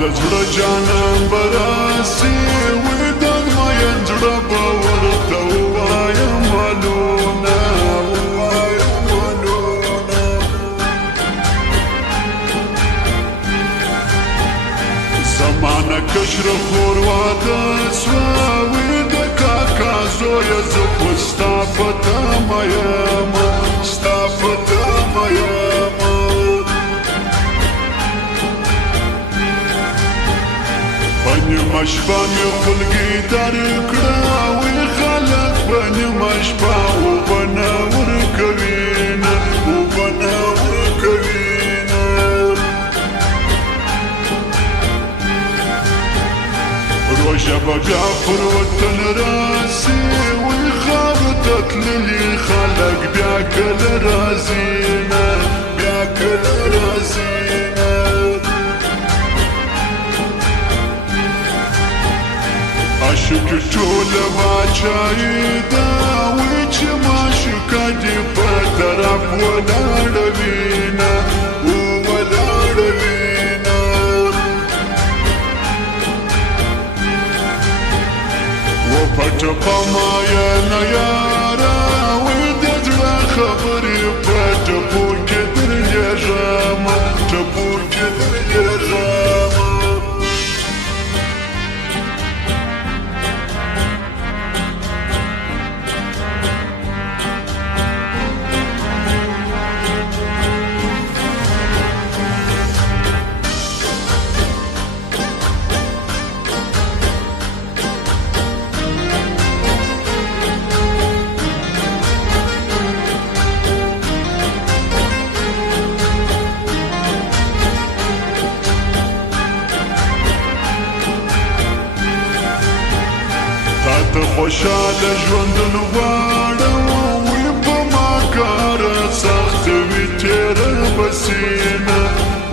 د زړه جانان براسي وې د مین زړه به ورته ووایم مالونه زمانه کشر خور واده سوه وې د کاکا زویه زه خو ستا په تمه یمه ستا په تمه یمه په نیمه شپه مې خلګي درکړه وې خلک په نیمه شپه اوبه نه ورکوینه اوبه نه ورکوینه روژه به بیا پر وطن راسي وې خاورو ته تللي خلک بیا کله راځینه بیا کله راځینه عاشق ټوله باچایي ده وې چې معشوقه دې په طرف ولاړه وینه ولاړه وینه وپټه په ماینه یاره وې د زړه خبرې په ټپو کې درلېږمه ټپو کې درلېږمه ته خوشاله ژوندون غواړم وې په ما کاره سخته وي تېره به سینه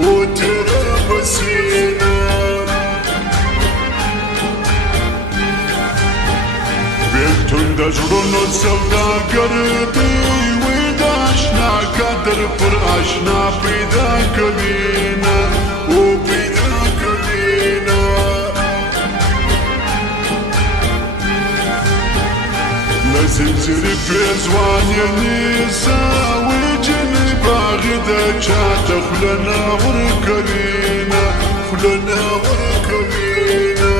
و تېره به سینه بېلتون د زړونو سوداګر دی وې د اشنا قدر پر اشنا پیدا کوینه و پیدا کوینه زنځیرې پرې ځوان یې نیسه وې جنې باغې د چا ته خوله نه ورکوینه خوله نه ورکوینه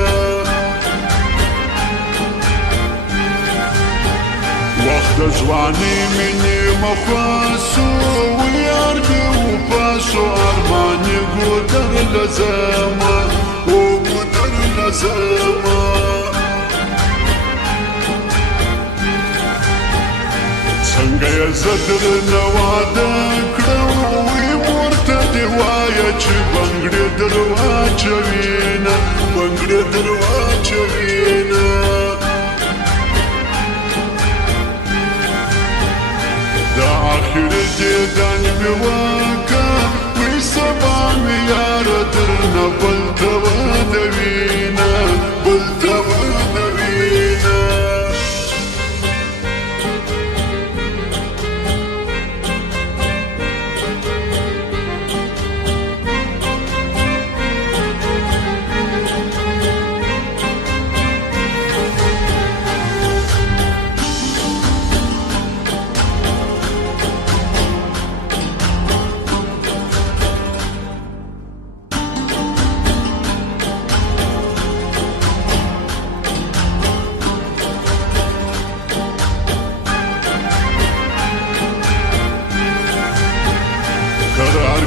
وخت د ځوانۍ مې نیمه خواسو وې یار مې وپاسو ارمان یې ګودر لزمه و ګودر لزمه څنګه یې زه درنه واده کړم وې مور ته دې وایه چې بنګړې در واچوینه بنګړې در واچوینه د آخر دیدن مې وکړه وې سبا مې یاره درنه بل ته ودوینه بل ته ودوینه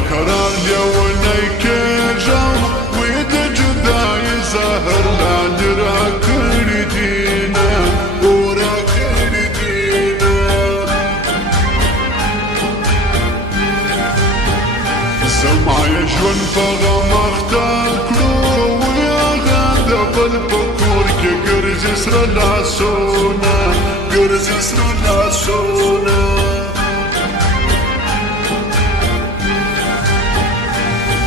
قرار لیونی کېږم وې د جدایۍ زهر لاندې راکړي دینه او راکړي دینه زما یې ژوند په غم اخته کړو وې هغه د بل په کور کې ګرځي سره لاسونه ګرځي سره لاسونه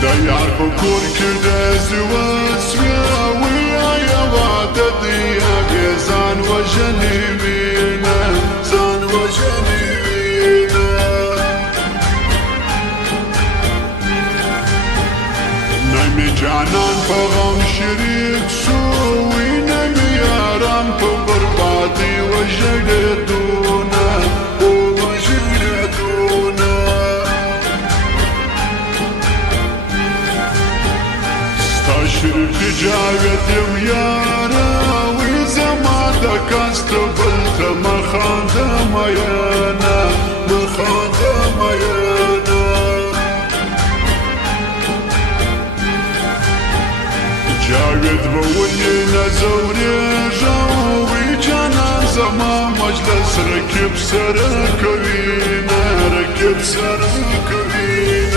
د یار په کور کې ډزې وسوې وې آیا واده دی هغې ځان وژلې وینه ځان وژلې وینه نه مې جانان په غم شریک سو وینه مې یاران په بربادي وژړېدونه وژړېدونه ستا شریک جاوید یم یاره وی زما د کانسټبل ته مخانده میینه مخانده میینه جاوید به ولې نه ځورېږه وی جانان زما مجلس رقیب سره کوي نه رقیب سره کوي